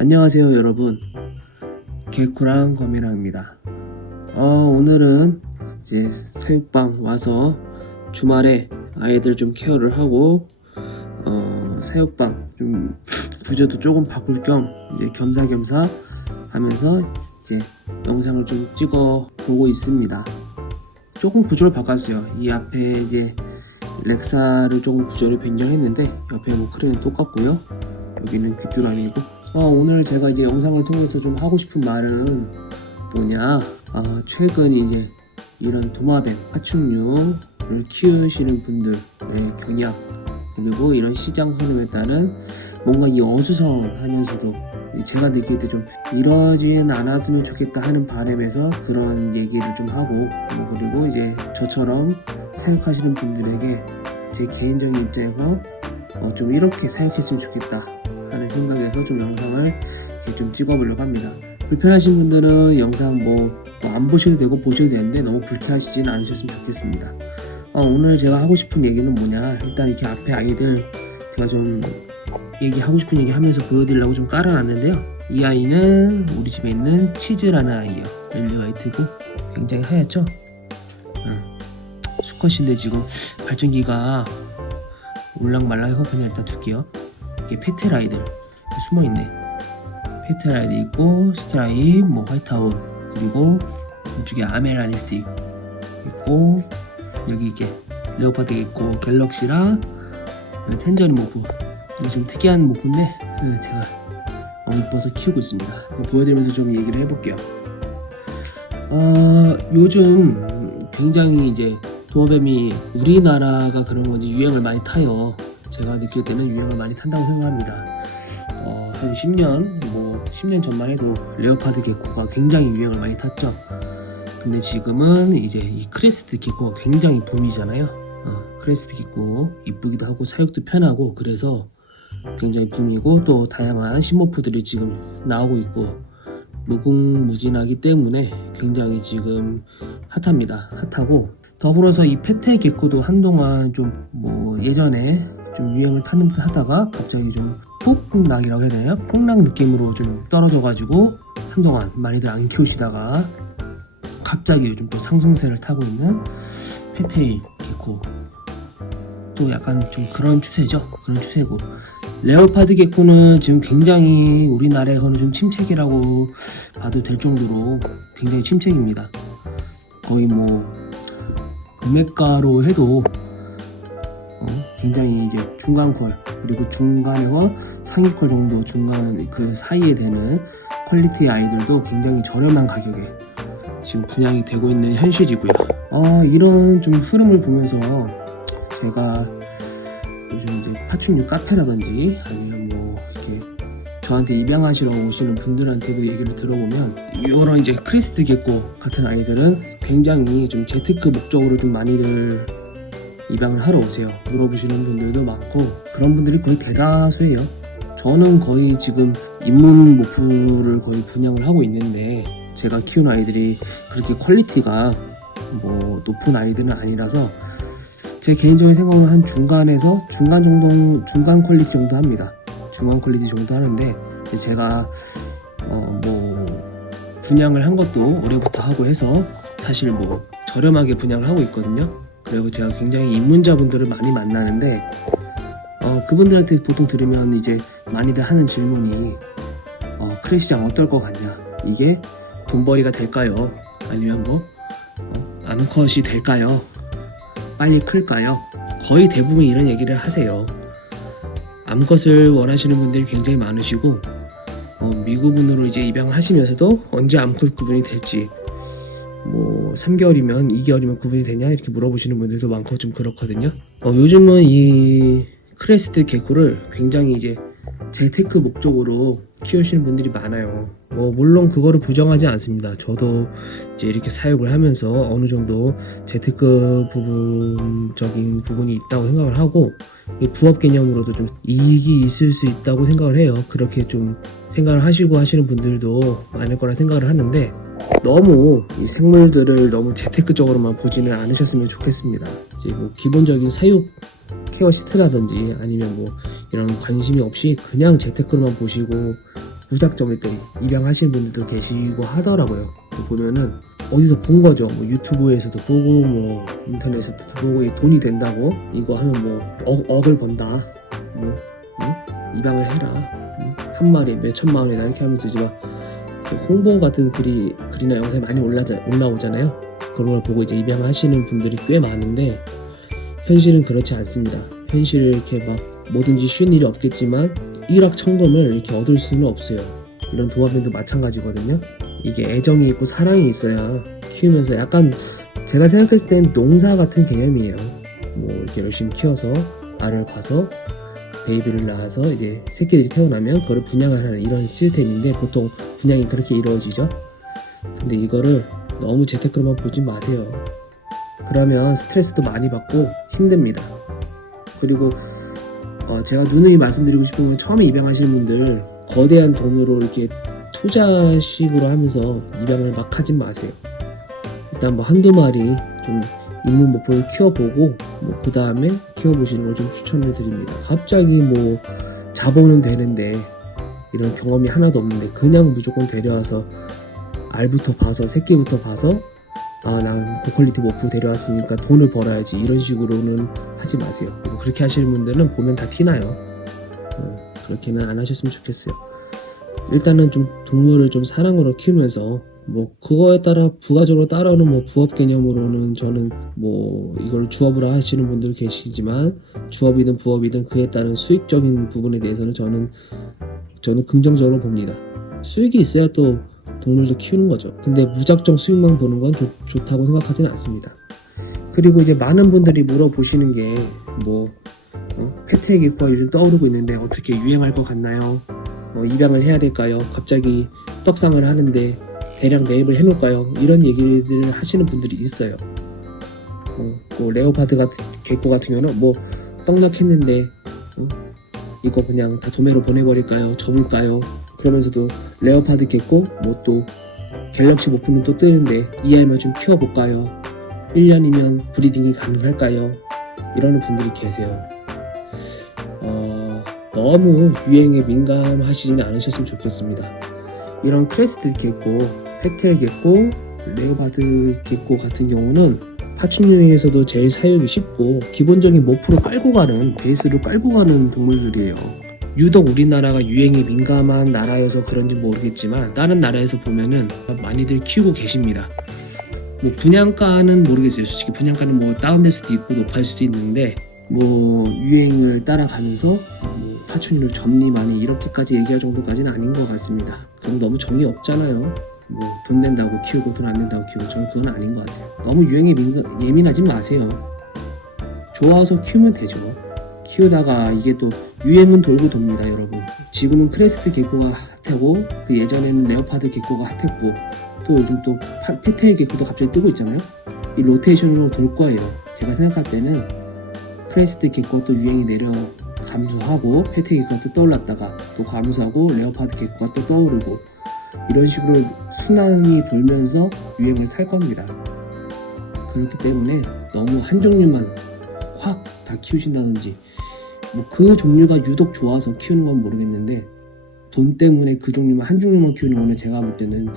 안녕하세요 여러분, 개코랑 거미랑입니다. 오늘은 이제 사육방 와서 주말에 아이들 좀 케어를 하고 사육방 좀 구조도 조금 바꿀 겸 이제 겸사겸사 하면서 이제 영상을 좀 찍어 보고 있습니다. 조금 구조를 바꿨어요. 이 앞에 이제 렉사를 조금 구조를 변경했는데 옆에 크레는 똑같고요. 여기는 귀뚜라미고. 오늘 제가 이제 영상을 통해서 좀 하고 싶은 말은 뭐냐, 최근 이제 이런 도마뱀, 파충류를 키우시는 분들의 경향, 그리고 이런 시장 흐름에 따른 뭔가 이 어수선하면서도 제가 느낄 때 좀 이러진 않았으면 좋겠다 하는 바람에서 그런 얘기를 좀 하고, 그리고 이제 저처럼 사육하시는 분들에게 제 개인적인 입장에서 좀 이렇게 사육했으면 좋겠다 하는 생각에서 좀 영상을 이렇게 좀 찍어보려고 합니다. 불편하신 분들은 영상 안 보셔도 되고 보셔도 되는데 너무 불쾌하시진 않으셨으면 좋겠습니다. 오늘 제가 하고 싶은 얘기는 뭐냐, 일단 이렇게 앞에 아이들 제가 좀 얘기하고 싶은 얘기 하면서 보여드리려고 좀 깔아놨는데요. 이 아이는 우리 집에 있는 치즈라는 아이예요. 멜리 화이트고 굉장히 하얗죠? 수컷인데 지금 발전기가 올랑말랑해서 그냥 일단 둘게요. 이게 페텔 아이들 숨어있네. 페텔 아이들 있고, 스트라입, 화이트아웃, 그리고 이쪽에 아메라니스틱 있고, 여기 이게 레오파드 있고, 갤럭시라, 텐저린 모프. 이게 좀 특이한 모프인데 제가 너무 이뻐서 키우고 있습니다. 보여드리면서 좀 얘기를 해볼게요. 요즘 굉장히 이제 도마뱀이 우리나라가 그런 건지 유행을 많이 타요. 제가 느낄 때는 유행을 많이 탄다고 생각합니다. 한 10년 전만 해도 레오파드 게코가 굉장히 유행을 많이 탔죠. 근데 지금은 이제 이 크레스트 게코가 굉장히 붐이잖아요. 크레스트 게코 이쁘기도 하고 사육도 편하고 그래서 굉장히 붐이고, 또 다양한 신모프들이 지금 나오고 있고 무궁무진하기 때문에 굉장히 지금 핫합니다. 핫하고, 더불어서 이 페텔 게코도 한동안 좀 예전에 좀 유행을 타는 듯 하다가 갑자기 좀 폭락이라고 해야 되나요? 폭락 느낌으로 좀 떨어져가지고 한동안 많이들 안 키우시다가 갑자기 요즘 또 상승세를 타고 있는 페텔 게코, 또 약간 좀 그런 추세죠. 그런 추세고, 레오파드 게코는 지금 굉장히 우리나라에서는 좀 침체기라고 봐도 될 정도로 굉장히 침체기입니다. 거의 금액가로 해도 굉장히 이제 중간퀄, 그리고 중간에서 상위퀄 정도, 중간 그 사이에 되는 퀄리티의 아이들도 굉장히 저렴한 가격에 지금 분양이 되고 있는 현실이고요. 이런 좀 흐름을 보면서 제가 요즘 이제 파충류 카페라든지 아니면 이렇게 저한테 입양하시러 오시는 분들한테도 얘기를 들어보면, 이런 이제 크레스트 게코 같은 아이들은 굉장히 좀 재테크 목적으로 좀 많이들 입양을 하러 오세요. 물어보시는 분들도 많고, 그런 분들이 거의 대다수예요. 저는 거의 지금 입문 모프를 거의 분양을 하고 있는데, 제가 키우는 아이들이 그렇게 퀄리티가 높은 아이들은 아니라서 제 개인적인 생각은 한 중간에서 중간 퀄리티 정도 합니다. 중간 퀄리티 정도 하는데, 제가 분양을 한 것도 올해부터 하고 해서 사실 저렴하게 분양을 하고 있거든요. 그리고 제가 굉장히 입문자분들을 많이 만나는데, 그분들한테 보통 들으면 이제 많이들 하는 질문이 크레시장 어떨 것 같냐, 이게 돈벌이가 될까요, 아니면 암컷이 될까요, 빨리 클까요? 거의 대부분 이런 얘기를 하세요. 암컷을 원하시는 분들이 굉장히 많으시고, 미구분으로 이제 입양을 하시면서도 언제 암컷 구분이 될지, 3개월이면 2개월이면 구분이 되냐 이렇게 물어보시는 분들도 많고 좀 그렇거든요. 요즘은 이 크레스트 게코를 굉장히 이제 재테크 목적으로 키우시는 분들이 많아요. 물론 그거를 부정하지 않습니다. 저도 이제 이렇게 사육을 하면서 어느 정도 재테크 부분적인 부분이 있다고 생각을 하고, 부업 개념으로도 좀 이익이 있을 수 있다고 생각을 해요. 그렇게 좀 생각을 하시고 하시는 분들도 많을 거라 생각을 하는데, 너무 이 생물들을 너무 재테크적으로만 보지는 않으셨으면 좋겠습니다. 이제 기본적인 사육 케어 시트라든지 아니면 이런 관심이 없이 그냥 재테크로만 보시고 무작정 이렇게 입양하시는 분들도 계시고 하더라고요. 보면은 어디서 본 거죠. 뭐 유튜브에서도 보고 뭐 인터넷에서도 보고 이 돈이 된다고 이거 하면 뭐 억을 번다. 뭐 입양을 해라. 한 마리에 몇 천만 원이다 이렇게 하면서 이제 막 홍보 같은 글이나 영상이 많이 올라오잖아요. 그런 걸 보고 이제 입양하시는 분들이 꽤 많은데 현실은 그렇지 않습니다. 현실을 이렇게 막 뭐든지 쉬운 일이 없겠지만 일확천금을 이렇게 얻을 수는 없어요. 이런 도마뱀도 마찬가지거든요. 이게 애정이 있고 사랑이 있어야 키우면서 약간 제가 생각했을 땐 농사 같은 개념이에요. 뭐 이렇게 열심히 키워서 알을 봐서 베이비를 낳아서 이제 새끼들이 태어나면 그걸 분양을 하는 이런 시스템인데 보통 분양이 그렇게 이루어지죠. 근데 이거를 너무 재테크로만 보지 마세요. 그러면 스트레스도 많이 받고 힘듭니다. 그리고 제가 누누이 말씀드리고 싶은 건 처음에 입양하시는 분들 거대한 돈으로 이렇게 투자식으로 하면서 입양을 막 하진 마세요. 일단 뭐 한두 마리 좀 입문 목표를 키워보고 뭐 그 다음에 키워보시는 걸 좀 추천을 드립니다. 갑자기 뭐 자본은 되는데 이런 경험이 하나도 없는데 그냥 무조건 데려와서 알부터 봐서 새끼부터 봐서 난 고퀄리티 모프 데려왔으니까 돈을 벌어야지 이런 식으로는 하지 마세요. 그렇게 하시는 분들은 보면 다 티나요. 그렇게는 안 하셨으면 좋겠어요. 일단은 좀 동물을 좀 사랑으로 키우면서 뭐 그거에 따라 부가적으로 따라오는 뭐 부업 개념으로는 저는 뭐 이걸 주업으로 하시는 분들 계시지만 주업이든 부업이든 그에 따른 수익적인 부분에 대해서는 저는 긍정적으로 봅니다. 수익이 있어야 또 동물도 키우는 거죠. 근데 무작정 수익만 보는 건 좋다고 생각하지는 않습니다. 그리고 이제 많은 분들이 물어보시는 게 뭐 페트의 기구가 요즘 떠오르고 있는데 어떻게 유행할 것 같나요? 입양을 해야 될까요? 갑자기 떡상을 하는데 대량 매입을 해놓을까요? 이런 얘기를 하시는 분들이 있어요. 뭐 레오파드 개코 같은 경우는 뭐 떡락했는데 이거 그냥 다 도매로 보내버릴까요? 접을까요? 그러면서도 레오파드 개코 뭐 또 갤럭시 모프는 또 뜨는데 이 알만 좀 키워볼까요? 1년이면 브리딩이 가능할까요? 이러는 분들이 계세요. 너무 유행에 민감하시지는 않으셨으면 좋겠습니다. 이런 크레스트 개코, 페텔 개코, 레오파드 개코 같은 경우는 파충류에서도 제일 사육이 쉽고 기본적인 모프로 깔고 가는 베이스로 깔고 가는 동물들이에요. 유독 우리나라가 유행에 민감한 나라여서 그런지 모르겠지만 다른 나라에서 보면은 많이들 키우고 계십니다. 뭐 분양가는 모르겠어요. 솔직히 분양가는 뭐 다운될 수도 있고 높을 수도 있는데 뭐 유행을 따라가면서 뭐 파충류를 점리만이 이렇게까지 얘기할 정도까지는 아닌 것 같습니다. 그럼 너무 정이 없잖아요. 뭐 돈 낸다고 키우고 돈 안 낸다고 키우고 저는 그건 아닌 것 같아요. 너무 유행에 예민하지 마세요. 좋아서 키우면 되죠. 키우다가 이게 또 유행은 돌고 돕니다, 여러분. 지금은 크레스트 개코가 핫하고 그 예전에는 레오파드 개코가 핫했고 또 요즘 또 페테일 개코도 갑자기 뜨고 있잖아요. 이 로테이션으로 돌 거예요. 제가 생각할 때는 크레스트 개코 또 유행이 내려 감소하고 페테일 개코가 또 떠올랐다가 또 감소하고 레오파드 개코가 또 떠오르고 이런 식으로 순환이 돌면서 유행을 탈 겁니다. 그렇기 때문에 너무 한 종류만 확 다 키우신다든지 뭐 그 종류가 유독 좋아서 키우는 건 모르겠는데 돈 때문에 그 종류만 한 종류만 키우는 거는 제가 볼 때는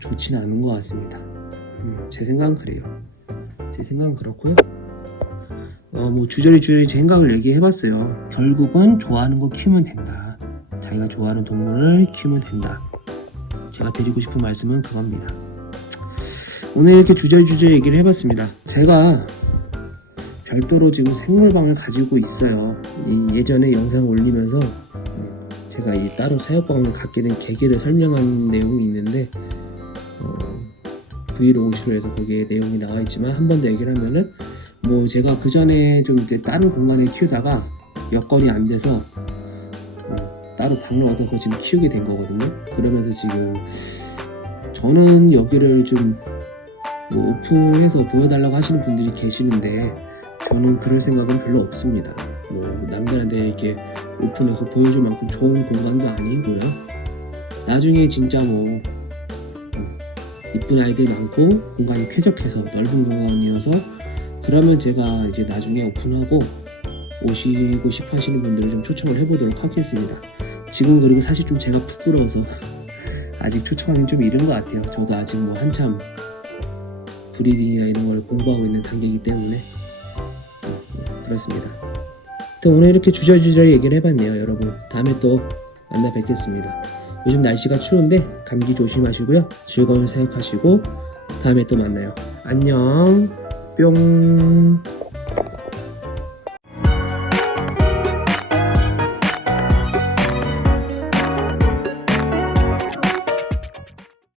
좋지는 않은 것 같습니다. 제 생각은 그래요. 제 생각은 그렇고요. 뭐 주저리 제 생각을 얘기해봤어요. 결국은 좋아하는 거 키우면 된다. 자기가 좋아하는 동물을 키우면 된다. 제가 드리고 싶은 말씀은 그겁니다. 오늘 이렇게 주저리 얘기를 해봤습니다. 제가 별도로 지금 생물방을 가지고 있어요. 예전에 영상 올리면서 제가 이 따로 사육방을 갖게 된 계기를 설명한 내용이 있는데 브이로그로 해서 거기에 내용이 나와 있지만 한 번 더 얘기를 하면은 뭐 제가 그 전에 좀 이제 다른 공간에 키우다가 여건이 안 돼서 따로 방을 얻어서 지금 키우게 된 거거든요. 그러면서 지금 저는 여기를 좀 뭐 오픈해서 보여달라고 하시는 분들이 계시는데 저는 그럴 생각은 별로 없습니다. 뭐 남들한테 이렇게 오픈해서 보여줄 만큼 좋은 공간도 아니고요. 나중에 진짜 뭐 이쁜 아이들 많고 공간이 쾌적해서 넓은 공간이어서 그러면 제가 이제 나중에 오픈하고 오시고 싶어 하시는 분들을 좀 초청을 해보도록 하겠습니다. 지금 그리고 사실 좀 제가 부끄러워서 아직 초청하기는 좀 이른 것 같아요. 저도 아직 뭐 한참 브리딩이나 이런 걸 공부하고 있는 단계이기 때문에 그렇습니다. 오늘 이렇게 주저주저 얘기를 해봤네요. 여러분 다음에 또 만나 뵙겠습니다. 요즘 날씨가 추운데 감기 조심하시고요. 즐거운 사역하시고 다음에 또 만나요. 안녕 뿅.